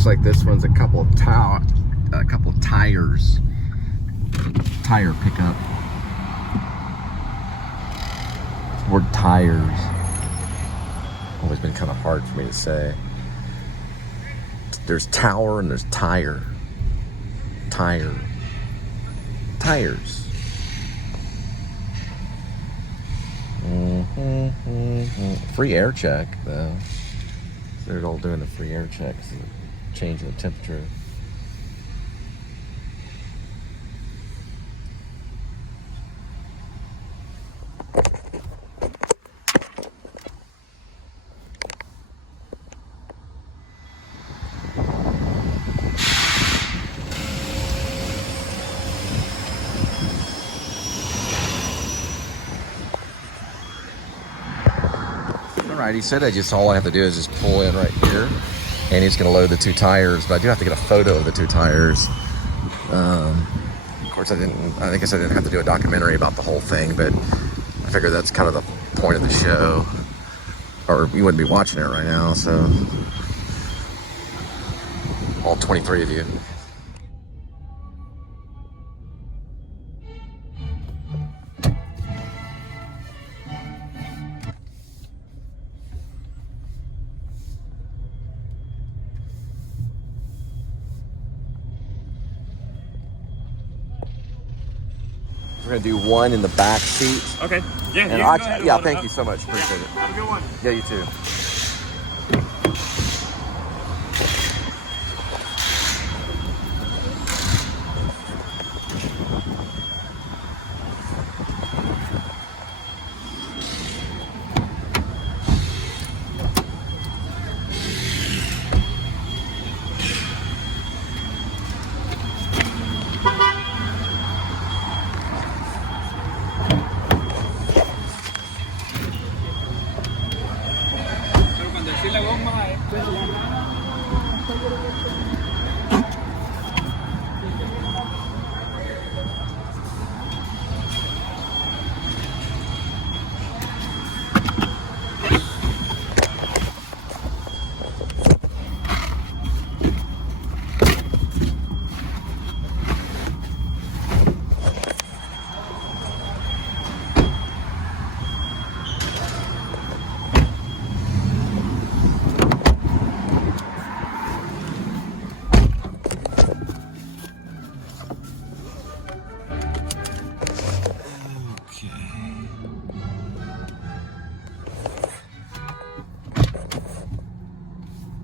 looks like this one's a couple of tires. Tire pickup. The word tires. Always been kind of hard for me to say. There's tower and there's tire. Tire. Tires. Free air check, though. They're all doing the free air checks, changing the temperature. Alright, he said all I have to do is just pull in right here, and he's going to load the 2 tires, but I do have to get a photo of the 2 tires. Of course, I guess I didn't have to do a documentary about the whole thing, but I figured that's kind of the point of the show, or you wouldn't be watching it right now, so all 23 of you. We're gonna do one in the back seat. Okay. Yeah. And thank you so much. Appreciate it. Have a good one. Yeah, you too.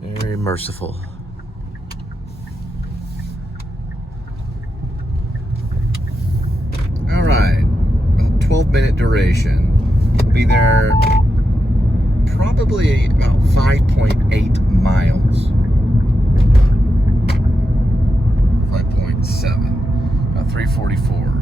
Very merciful. All right, about 12-minute duration. We'll be there probably about 5.8 miles. 5.7, about 3:44.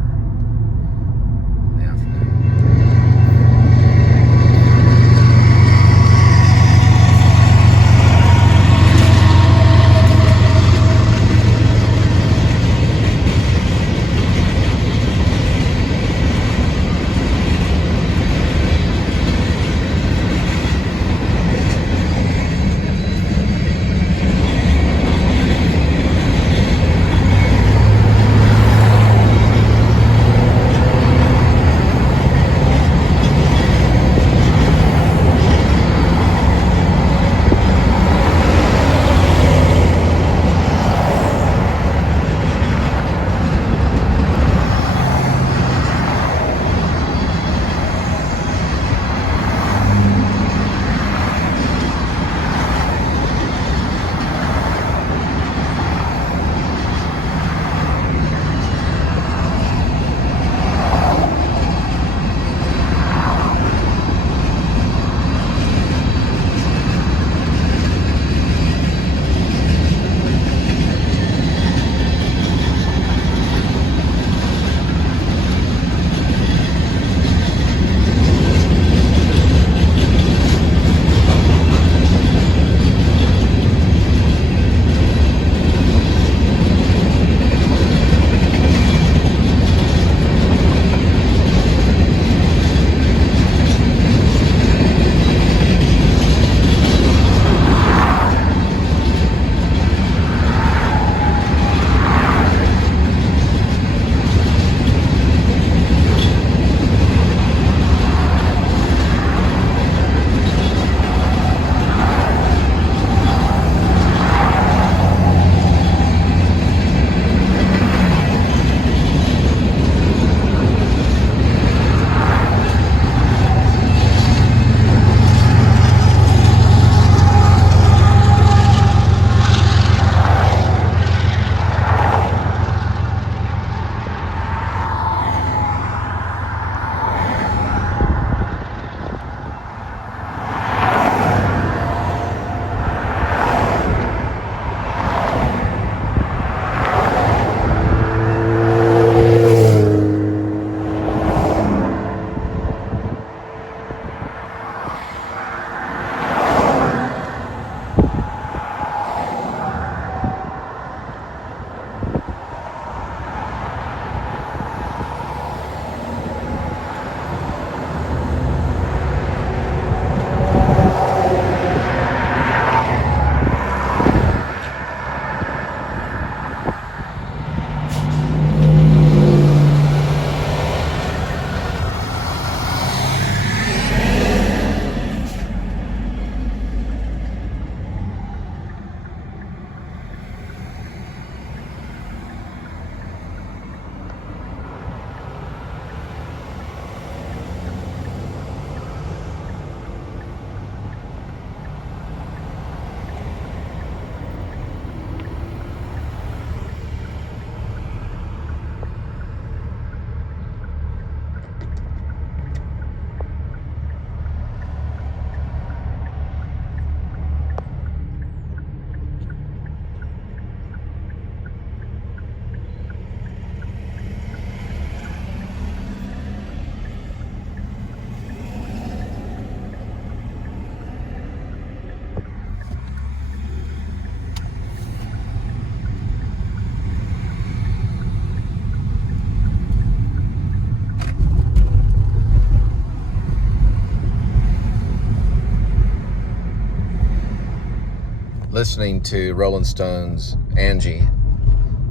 listening to Rolling Stones' Angie,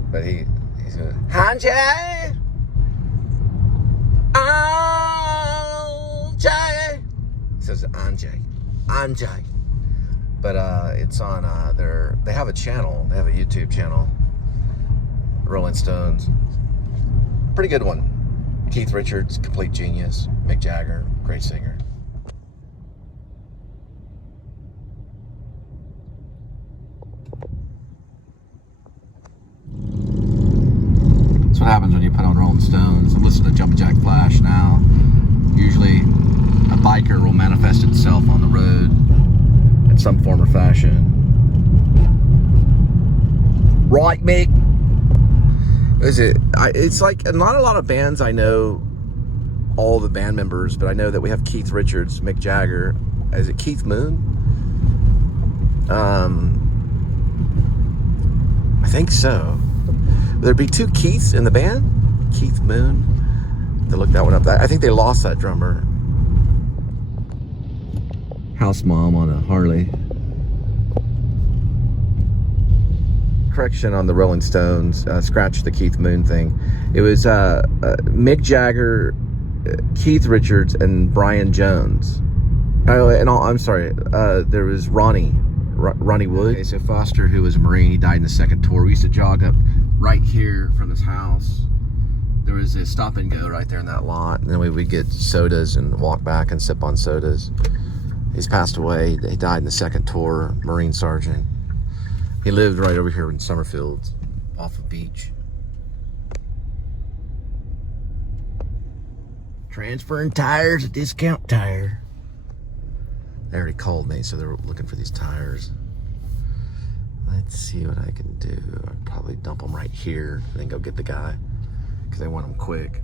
but he's going, Angie, Angie. He says Angie. But it's on they have a channel. They have a YouTube channel. Rolling Stones. Pretty good one. Keith Richards, complete genius. Mick Jagger, great singer. That's what happens when you put on Rolling Stones. I'm listening to Jumpin' Jack Flash now. Usually a biker will manifest itself on the road in some form or fashion. Right, Mick? Is it? It's like not a lot of bands I know all the band members, but I know that we have Keith Richards, Mick Jagger. Is it Keith Moon? I think so. Would there be two Keiths in the band? Keith Moon. To look that one up. I think they lost that drummer. House mom on a Harley. Correction on the Rolling Stones. Scratch the Keith Moon thing. It was Mick Jagger, Keith Richards, and Brian Jones. Oh, and I'm sorry. There was Ronnie Wood. Okay, so Foster, who was a Marine, he died in the second tour. We used to jog up right here from his house. There was a stop and go right there in that lot, and then we would get sodas and walk back and sip on sodas. He's passed away. He died in the second tour, Marine Sergeant. He lived right over here in Summerfield, off of Beach. Transferring tires at Discount Tire. They already called me, so they're looking for these tires. Let's see what I can do. I'll probably dump them right here and then go get the guy, because I want them quick.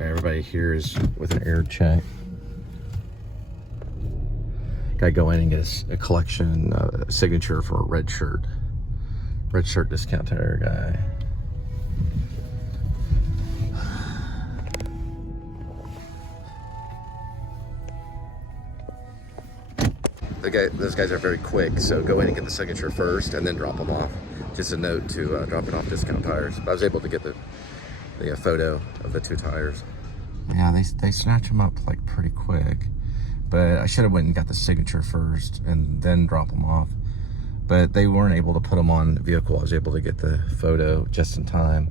Everybody here is with an air check. Gotta go in and get a collection, a signature for a red shirt. Red shirt Discount Tire guy. Those guys are very quick, so go in and get the signature first and then drop them off. Just a note to drop it off Discount Tires. But I was able to get the photo of the two tires. Yeah, they snatch them up like pretty quick, but I should have went and got the signature first and then drop them off. But they weren't able to put them on the vehicle. I was able to get the photo just in time,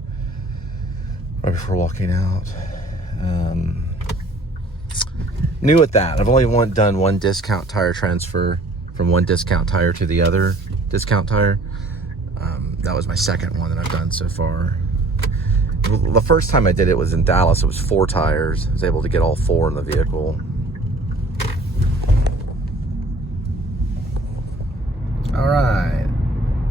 right before walking out. New at that. I've only done one Discount Tire transfer from one Discount Tire to the other Discount Tire. That was my second one that I've done so far. The first time I did it was in Dallas. It was 4 tires. I was able to get all 4 in the vehicle. All right.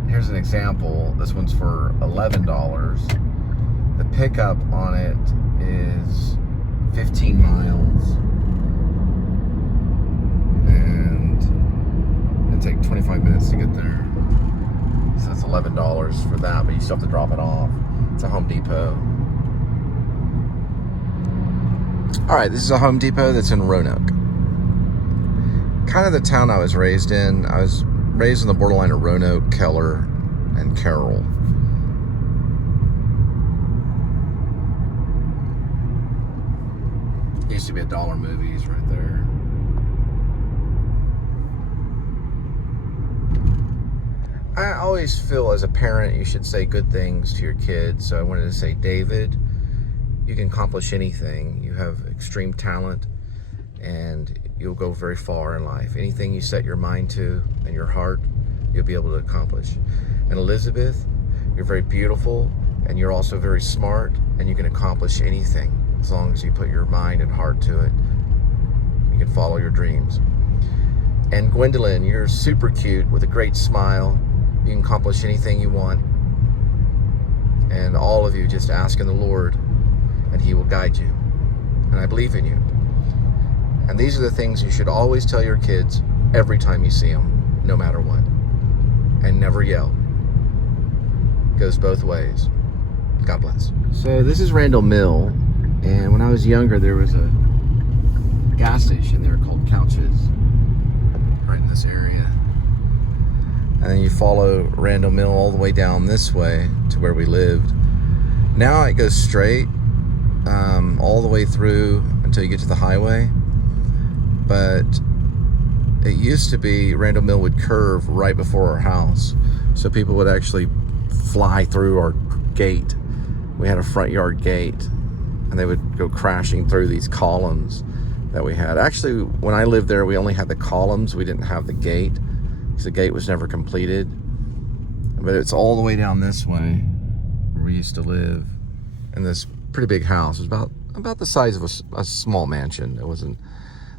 Here's an example. This one's for $11. The pickup on it is 15 miles. And it'd take 25 minutes to get there. So that's $11 for that, but you still have to drop it off. It's a Home Depot. All right, this is a Home Depot that's in Roanoke. Kind of the town I was raised in. I was raised on the borderline of Roanoke, Keller, and Carroll. Used to be a Dollar Movies right there. I always feel as a parent you should say good things to your kids. So I wanted to say, David, you can accomplish anything. You have extreme talent and you'll go very far in life. Anything you set your mind to and your heart, you'll be able to accomplish. And Elizabeth, you're very beautiful and you're also very smart and you can accomplish anything as long as you put your mind and heart to it. You can follow your dreams. And Gwendolyn, you're super cute with a great smile. You can accomplish anything you want. And all of you just ask in the Lord, and He will guide you. And I believe in you. And these are the things you should always tell your kids every time you see them, no matter what. And never yell. Goes both ways. God bless. So this is Randall Mill, and when I was younger, there was a gas station there called Couches, right in this area. And then you follow Randall Mill all the way down this way to where we lived. Now it goes straight all the way through until you get to the highway. But it used to be Randall Mill would curve right before our house. So people would actually fly through our gate. We had a front yard gate, and they would go crashing through these columns that we had. Actually, when I lived there, we only had the columns. We didn't have the gate, because the gate was never completed. But it's all the way down this way where we used to live in this pretty big house. It was about the size of a small mansion. It wasn't.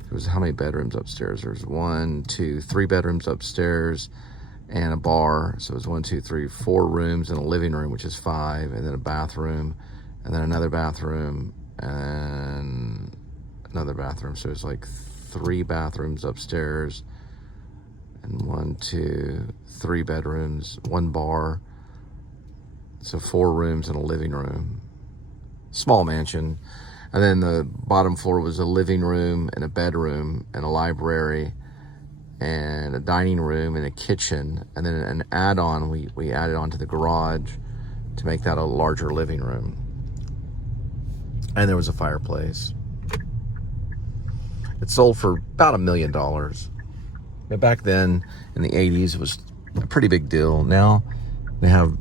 There was how many bedrooms upstairs? There was 3 bedrooms upstairs and a bar. So it was 4 rooms and a living room, which is 5, and then a bathroom, and then another bathroom, and another bathroom. So it's like 3 bathrooms upstairs, and 3 bedrooms, 1 bar. So 4 rooms and a living room. Small mansion. And then the bottom floor was a living room and a bedroom and a library and a dining room and a kitchen. And then an add-on, we added onto the garage to make that a larger living room. And there was a fireplace. It sold for about $1 million. But back then, in the 80s, it was a pretty big deal. Now, they have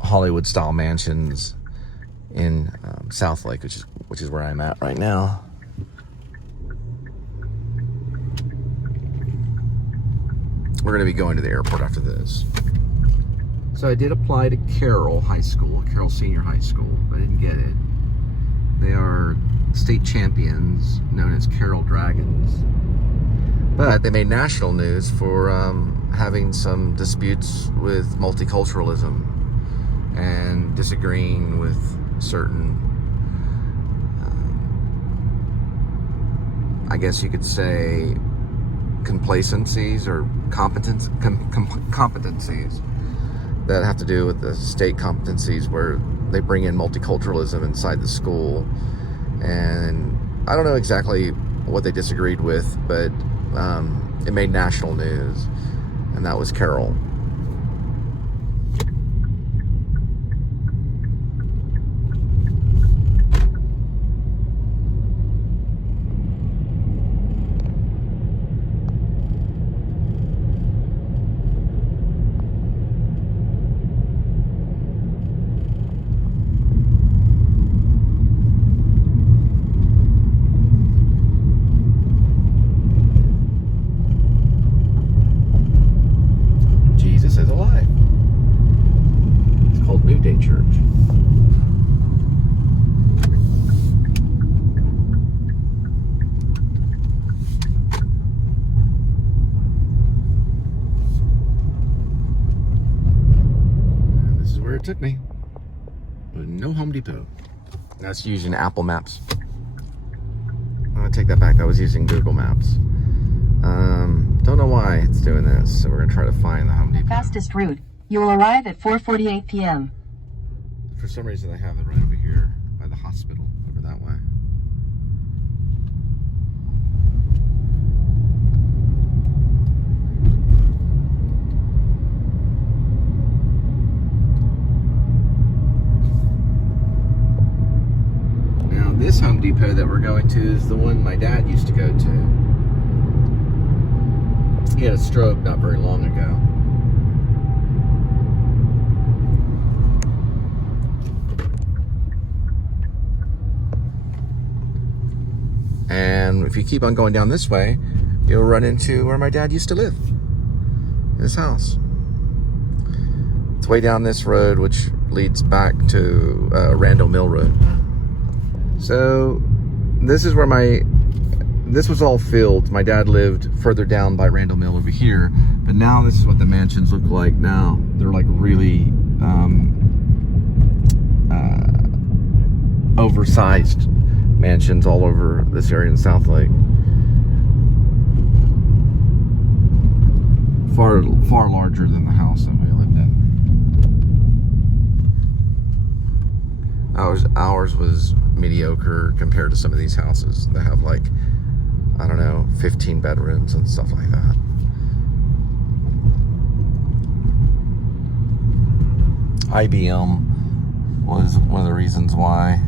Hollywood-style mansions in South Lake, which is where I'm at right now. We're going to be going to the airport after this. So I did apply to Carroll High School, Carroll Senior High School. I didn't get it. They are state champions, known as Carroll Dragons. But they made national news for having some disputes with multiculturalism and disagreeing with certain, I guess you could say, complacencies or competencies that have to do with the state competencies, where they bring in multiculturalism inside the school. And I don't know exactly what they disagreed with, but it made national news, and that was Carroll. Took me, but no Home Depot. That's using Apple Maps. I'm gonna take that back. I was using Google Maps. Don't know why it's doing this, so we're gonna try to find the Home Depot. Fastest route. You will arrive at 4:48 p.m. For some reason, I have it right over here by the hospital, over that way. This Home Depot that we're going to is the one my dad used to go to. He had a stroke not very long ago. And if you keep on going down this way, you'll run into where my dad used to live. His house. It's way down this road, which leads back to Randall Mill Road. So this is where this was all fields. My dad lived further down by Randall Mill over here, but now this is what the mansions look like now. They're like really oversized mansions all over this area in South Lake. Far larger than the house that we lived in. Ours was mediocre compared to some of these houses that have like, I don't know, 15 bedrooms and stuff like that. IBM was one of the reasons why.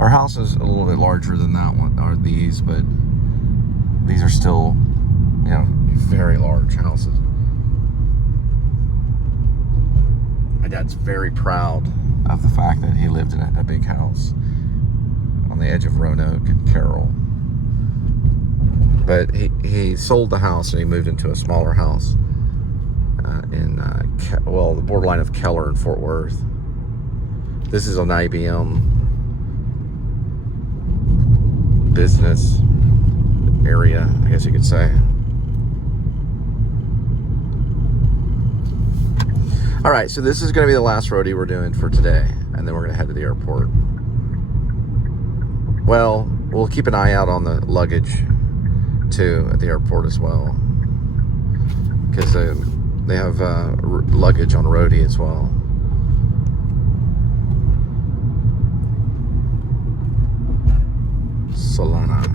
Our house is a little bit larger than that one, or these, but these are still, you know, very large houses. My dad's very proud of the fact that he lived in a big house on the edge of Roanoke and Carroll. But he sold the house and he moved into a smaller house in, the borderline of Keller and Fort Worth. This is an IBM business area, I guess you could say. All right, so this is going to be the last roadie we're doing for today, and then we're going to head to the airport. Well, we'll keep an eye out on the luggage, too, at the airport as well, because they have luggage on roadie as well. Solana.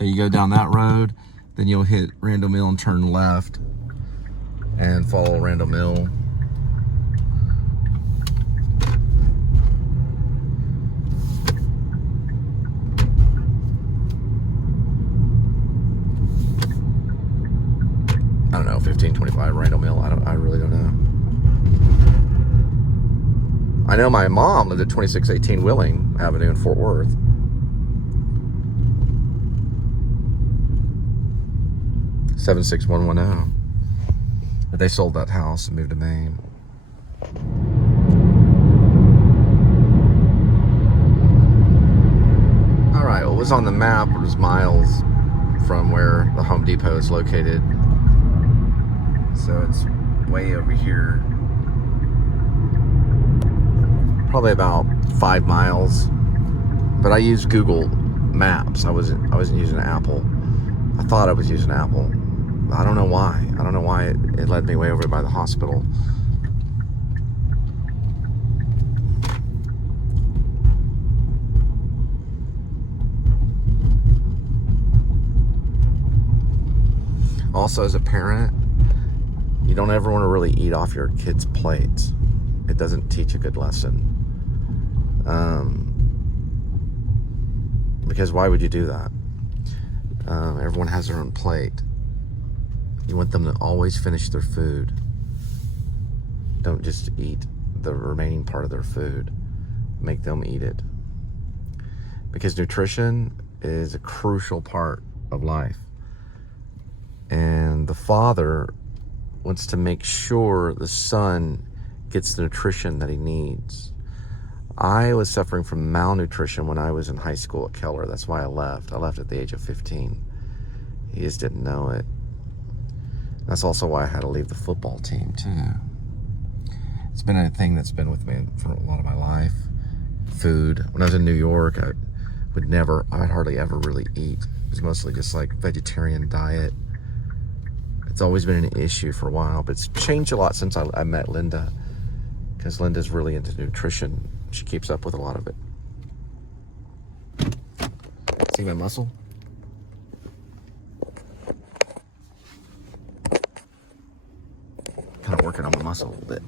You go down that road, then you'll hit Randall Mill and turn left and follow Randall Mill. I don't know, 1525 Randall Mill. I really don't know. I know my mom lived at 2618 Willing Avenue in Fort Worth. $76110. But they sold that house and moved to Maine. All right, well, it was on the map. It was miles from where the Home Depot is located. So it's way over here. Probably about 5 miles. But I used Google Maps. I wasn't using Apple. I thought I was using Apple. I don't know why. I don't know why it led me way over by the hospital. Also, as a parent, you don't ever want to really eat off your kids' plates. It doesn't teach a good lesson. Because why would you do that? Everyone has their own plate. You want them to always finish their food. Don't just eat the remaining part of their food. Make them eat it. Because nutrition is a crucial part of life. And the father wants to make sure the son gets the nutrition that he needs. I was suffering from malnutrition when I was in high school at Keller. That's why I left. I left at the age of 15. He just didn't know it. That's also why I had to leave the football team, too. It's been a thing that's been with me for a lot of my life. Food. When I was in New York, I'd hardly ever really eat. It was mostly just like vegetarian diet. It's always been an issue for a while, but it's changed a lot since I met Linda, because Linda's really into nutrition. She keeps up with a lot of it. See my muscle? Kind of working on my muscle a little bit.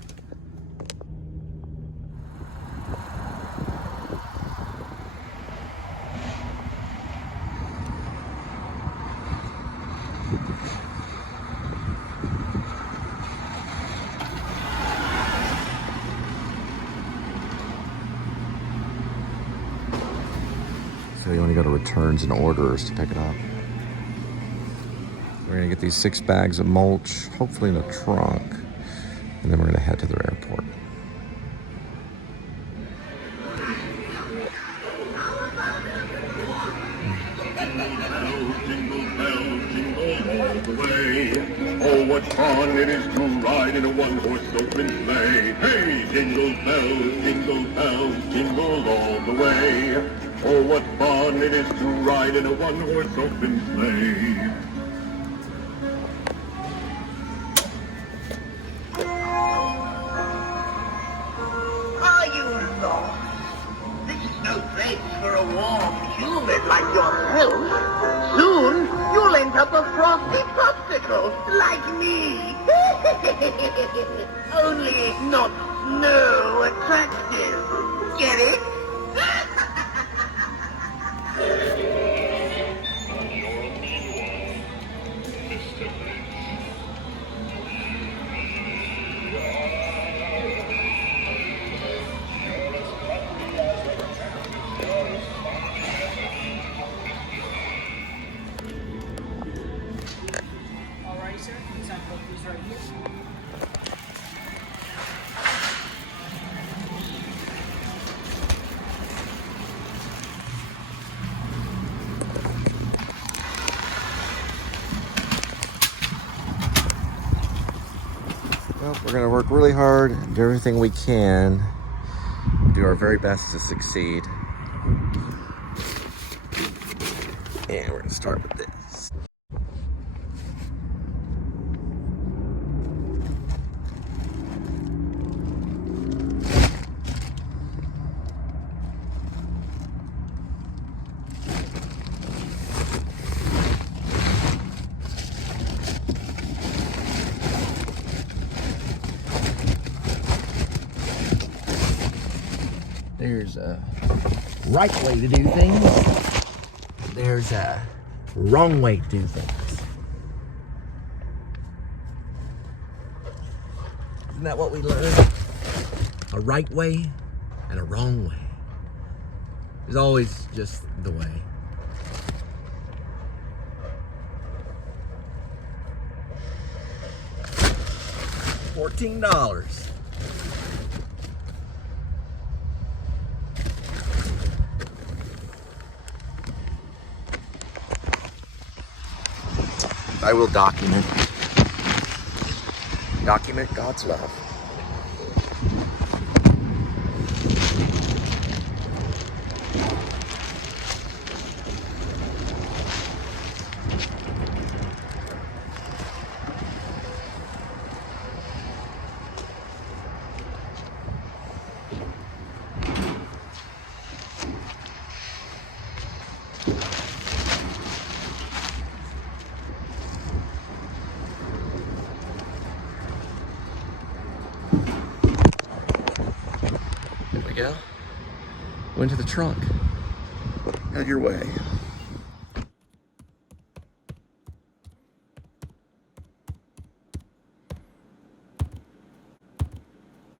So you want to go to returns and orders to pick it up. We're going to get these 6 bags of mulch, hopefully in a trunk, and then we're going to head to the airport. Oh, what fun it is to ride in a one Jingle bells, jingle all the way. Oh, what fun it is to ride in a one-horse open sleigh. Are you lost? This is no place for a warm humid like yourself. Soon, you'll end up a frosty popsicle like me. Only not snow attractive. Get it? Alrighty, sir. Sample piece right here. Well, we're going to work really hard, do everything we can, do our very best to succeed. And we're going to start with this. There's a right way to do things. There's a wrong way to do things. Isn't that what we learned? A right way and a wrong way. There's always just the way. $14. I will document God's love. There we go. Went to the trunk. Out your way.